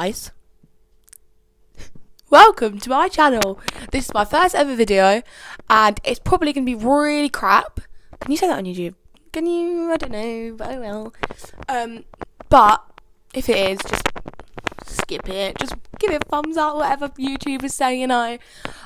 Guys, welcome to my channel. This is my first ever video and it's probably going to be really crap. Can you say that on YouTube? Can you? I don't know, but oh well. But if it is, just skip it. Just give it a thumbs up, whatever YouTubers say, you know.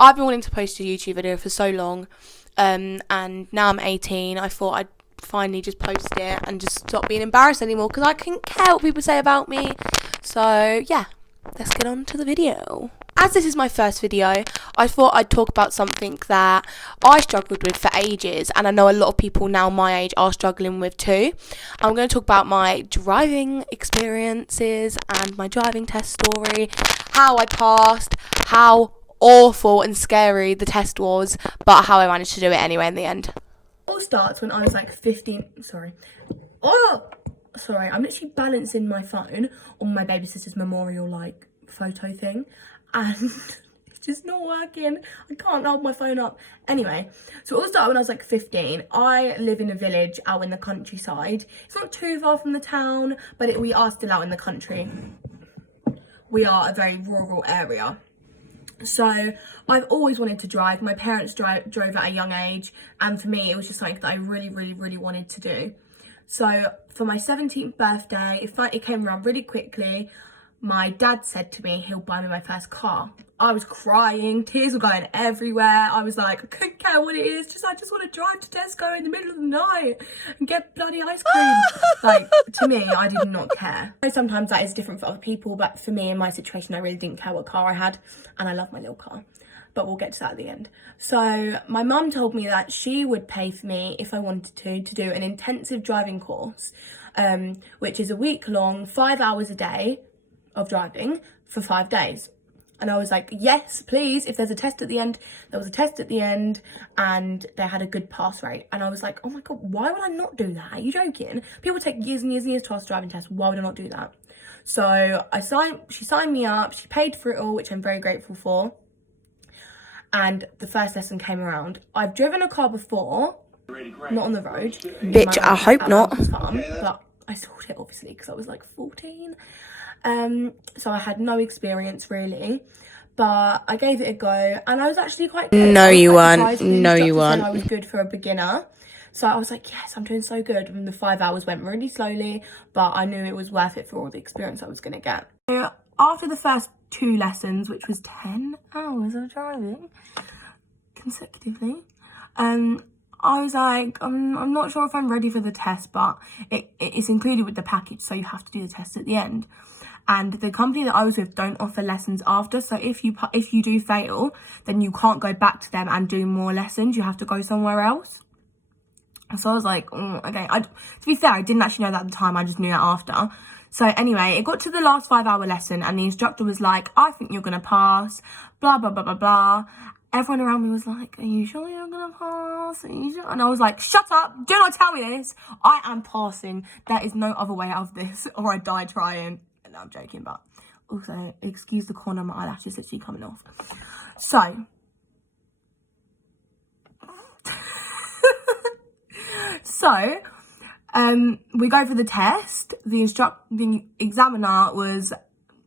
I've been wanting to post a YouTube video for so long, and now I'm 18. I thought I'd finally just post it and just stop being embarrassed anymore because I couldn't care what people say about me. So yeah, let's get on to the video. As this is my first video, I thought I'd talk about something that I struggled with for ages, and I know a lot of people now my age are struggling with too. I'm going to talk about my driving experiences and my driving test story, how I passed, how awful and scary the test was, but how I managed to do it anyway in the end. It all starts when I was like 15, sorry, I'm literally balancing my phone on my baby sister's memorial like photo thing and it's just not working. I can't hold my phone up. Anyway, so it all started when I was like 15. I live in a village out in the countryside. It's not too far from the town, but we are still out in the country. We are a very rural area. So I've always wanted to drive. My parents drove at a young age, and for me it was just something that I really wanted to do. So for my 17th birthday, it came around really quickly. My dad said to me he'll buy me my first car. I was crying, tears were going everywhere. I was like, I couldn't care what it is, I just want to drive to Tesco in the middle of the night and get bloody ice cream. Like, to me, I did not care. Sometimes that is different for other people, but for me, in my situation, I really didn't care what car I had, and I love my little car. But we'll get to that at the end. So my mum told me that she would pay for me if I wanted to do an intensive driving course, which is a week long, 5 hours a day of driving for 5 days. And I was like, yes, please. If there's a test at the end, there was a test at the end and they had a good pass rate. And I was like, oh my God, why would I not do that? Are you joking? People take years and years and years to pass a driving test. Why would I not do that? So she signed me up. She paid for it all, which I'm very grateful for. And the first lesson came around. I've driven a car before, not on the road. Bitch, I hope not. Farm, but I sold it obviously because I was like 14. So I had no experience really, but I gave it a go and I was actually quite good. No, you weren't. No, you weren't. I was good for a beginner. So I was like, yes, I'm doing so good. And the 5 hours went really slowly, but I knew it was worth it for all the experience I was going to get. So after the first 2 lessons, which was 10 hours of driving consecutively, I was like, I'm not sure if I'm ready for the test, but it's included with the package, so you have to do the test at the end. And the company that I was with don't offer lessons after, so if you do fail, then you can't go back to them and do more lessons. You have to go somewhere else. So I was like, okay. To be fair, I didn't actually know that at the time. I just knew that after. So anyway, it got to the last 5 hour lesson and the instructor was like, I think you're going to pass, blah, blah, blah, blah, blah. Everyone around me was like, are you sure you're going to pass? Are you sure? And I was like, shut up. Do not tell me this. I am passing. There is no other way out of this or I die trying. No, I'm joking, but also, excuse the corner of my eyelashes literally coming off. So, we go for the test. The examiner was,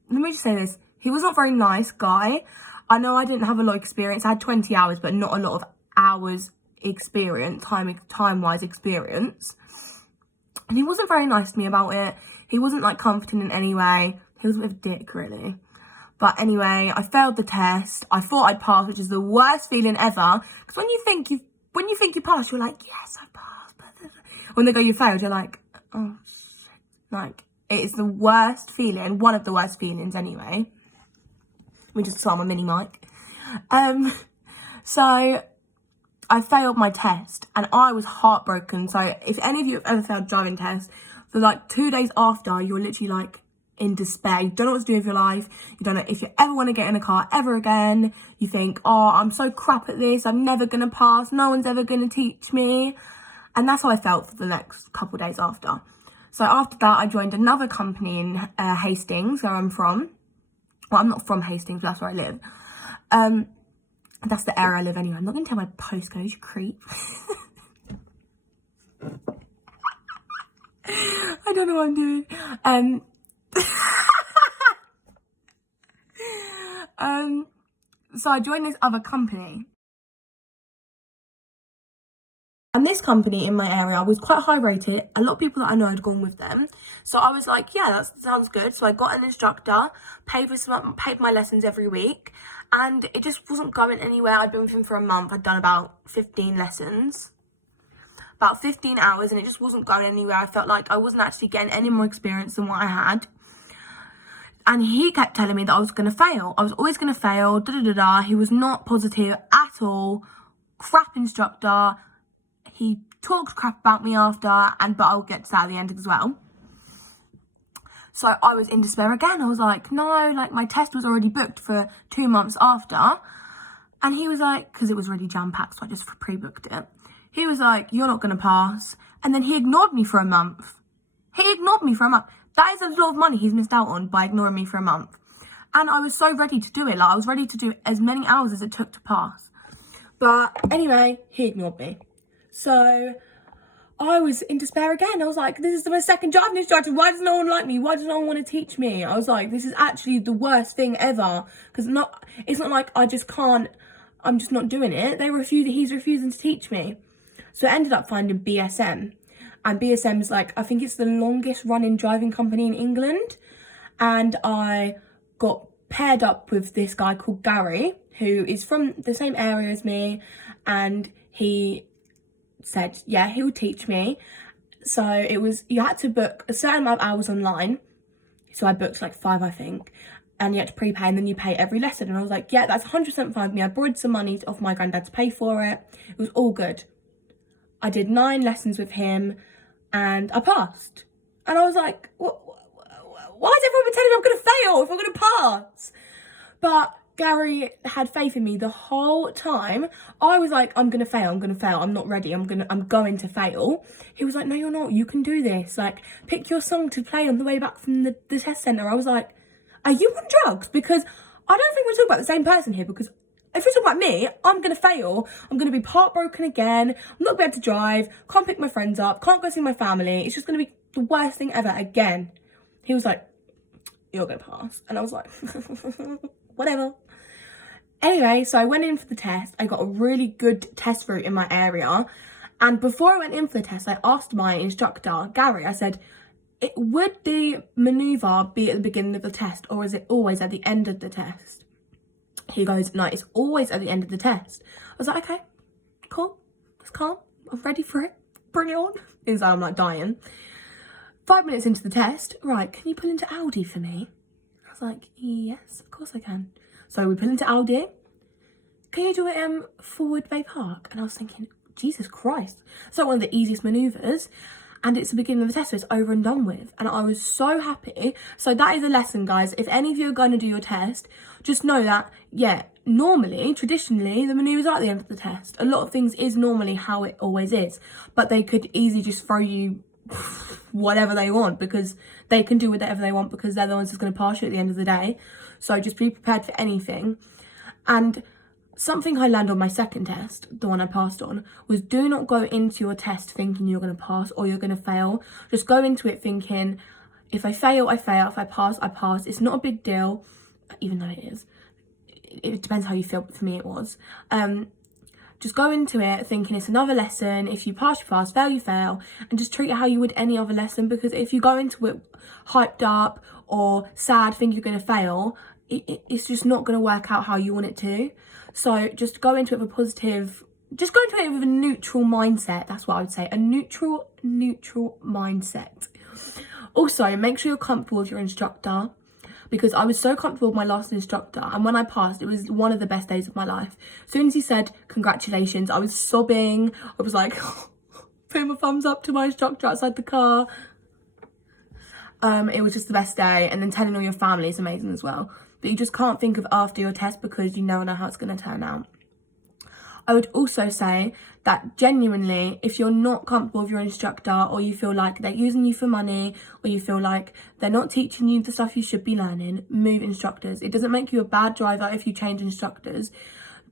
let me just say this, he was not a very nice guy. I know I didn't have a lot of experience. I had 20 hours, but not a lot of hours experience, time-wise experience. And he wasn't very nice to me about it. He wasn't like comforting in any way. He was a bit of a dick, really. But anyway, I failed the test. I thought I'd pass, which is the worst feeling ever. Because when you think you passed, you're like, yes, I passed. When they go, you failed, you're like, oh shit. Like, it is the worst feeling, one of the worst feelings anyway. Let me just start my mini mic. So I failed my test and I was heartbroken. So if any of you have ever failed driving tests, for like 2 days after, you're literally like in despair. You don't know what to do with your life. You don't know if you ever want to get in a car ever again. You think, oh, I'm so crap at this. I'm never going to pass. No one's ever going to teach me. And that's how I felt for the next couple of days after. So after that, I joined another company in Hastings, where I'm from. Well, I'm not from Hastings, but that's where I live. That's the area I live anyway. I'm not going to tell my postcode, you creep. I don't know what I'm doing. So I joined this other company. And this company in my area was quite high rated. A lot of people that I know had gone with them. So I was like, yeah, that sounds good. So I got an instructor, paid my lessons every week. And it just wasn't going anywhere. I'd been with him for a month. I'd done about 15 lessons. About 15 hours. And it just wasn't going anywhere. I felt like I wasn't actually getting any more experience than what I had. And he kept telling me that I was going to fail. I was always going to fail. He was not positive at all. Crap instructor. He talked crap about me after, but I'll get to that at the end as well. So I was in despair again. I was like, no, like my test was already booked for 2 months after. And he was like, because it was really jam-packed, so I just pre-booked it. He was like, you're not going to pass. And then he ignored me for a month. That is a lot of money he's missed out on by ignoring me for a month. And I was so ready to do it. Like, I was ready to do as many hours as it took to pass. But anyway, he ignored me. So I was in despair again. I was like, this is my second driving instructor. Why does no one like me? Why does no one want to teach me? I was like, this is actually the worst thing ever. Because it's not like I'm just not doing it. He's refusing to teach me. So I ended up finding BSM. And BSM is like, I think it's the longest running driving company in England. And I got paired up with this guy called Gary, who is from the same area as me. And he said, yeah, he would teach me. So you had to book a certain amount of hours online. So I booked like 5, I think. And you had to prepay, and then you pay every lesson. And I was like, yeah, that's 100% fine with me. I borrowed some money off my granddad to pay for it. It was all good. I did 9 lessons with him, and I passed. And I was like, why is everyone telling me I'm going to fail if I'm going to pass? But Gary had faith in me the whole time. I was like, I'm going to fail. I'm not ready. I'm going to fail. He was like, no, you're not. You can do this. Like, pick your song to play on the way back from the test centre. I was like, are you on drugs? Because I don't think we're talking about the same person here, because if we're talking about me, I'm going to fail. I'm going to be heartbroken again. I'm not going to be able to drive. Can't pick my friends up. Can't go see my family. It's just going to be the worst thing ever again. He was like, you're going to pass. And I was like, whatever. Anyway, so I went in for the test. I got a really good test route in my area. And before I went in for the test, I asked my instructor, Gary, I said, would the manoeuvre be at the beginning of the test, or is it always at the end of the test? He goes, no, it's always at the end of the test. I was like, okay, cool. It's calm. I'm ready for it. Bring it on. Inside, I'm like dying. 5 minutes into the test, right, can you pull into Aldi for me? I was like, yes, of course I can. So we pull into Aldi. Can you do it forward Bay Park? And I was thinking, Jesus Christ. So one of the easiest manoeuvres. And it's the beginning of the test, so it's over and done with. And I was so happy. So that is a lesson, guys. If any of you are going to do your test, just know that, yeah, normally, traditionally, the manoeuvres are at the end of the test. A lot of things is normally how it always is. But they could easily just throw you whatever they want, because they can do whatever they want, because they're the ones that's going to pass you at the end of the day. So just be prepared for anything. And something I learned on my second test, the one I passed on, was do not go into your test thinking you're going to pass or you're going to fail. Just go into it thinking, if I fail, I fail. If I pass, I pass. It's not a big deal, even though it is. It depends how you feel, but for me it was. Just go into it thinking it's another lesson. If you pass, you pass. Fail, you fail. And just treat it how you would any other lesson, because if you go into it hyped up or sad, think you're going to fail, it's just not going to work out how you want it to. So just go into it with a positive, just go into it with a neutral mindset. That's what I would say, a neutral mindset. Also, make sure you're comfortable with your instructor, because I was so comfortable with my last instructor, and when I passed, it was one of the best days of my life. As soon as he said congratulations, I was sobbing. I was like putting my thumbs up to my instructor outside the car. It was just the best day. And then telling all your family is amazing as well. But you just can't think of after your test, because you never know how it's going to turn out. I would also say that genuinely, if you're not comfortable with your instructor, or you feel like they're using you for money, or you feel like they're not teaching you the stuff you should be learning, move instructors. It doesn't make you a bad driver if you change instructors.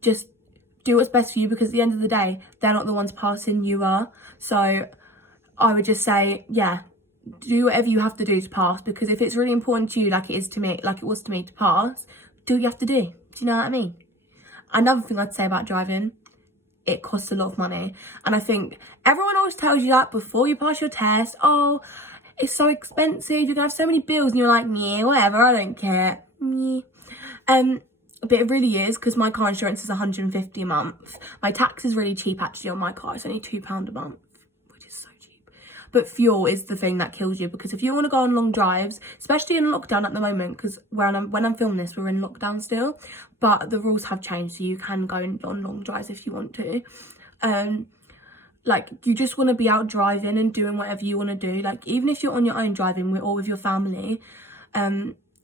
Just do what's best for you, because at the end of the day, they're not the ones passing, you are. So I would just say, yeah, do whatever you have to do to pass, because if it's really important to you, like it was to me to pass, do what you have to do. Do you know what I mean? Another thing I'd say about driving, it costs a lot of money. And I think everyone always tells you that before you pass your test. Oh, it's so expensive. You're going to have so many bills. And you're like, yeah, whatever. I don't care. Meh. But it really is, because my car insurance is £150 a month. My tax is really cheap actually on my car. It's only £2 a month, which is so cheap. But fuel is the thing that kills you, because if you want to go on long drives, especially in lockdown at the moment, because when I'm filming this, we're in lockdown still, but the rules have changed, so you can go on long drives if you want to. Like, you just want to be out driving and doing whatever you want to do. Like, even if you're on your own driving or with your family,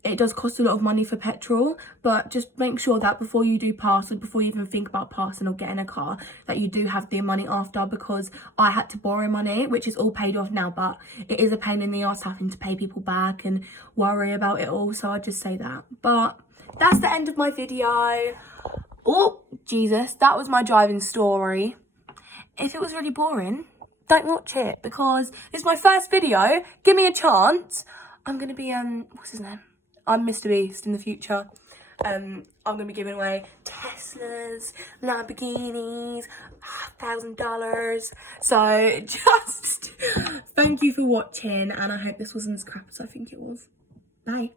it does cost a lot of money for petrol, but just make sure that before you do pass, or before you even think about passing or getting a car, that you do have the money after, because I had to borrow money, which is all paid off now, but it is a pain in the arse having to pay people back and worry about it all, so I'd just say that. But that's the end of my video. Oh, Jesus, that was my driving story. If it was really boring, don't watch it, because it's my first video. Give me a chance. I'm going to be, what's his name? I'm Mr. Beast in the future. I'm going to be giving away Teslas, Lamborghinis, $1,000. So just thank you for watching, and I hope this wasn't as crap as I think it was. Bye.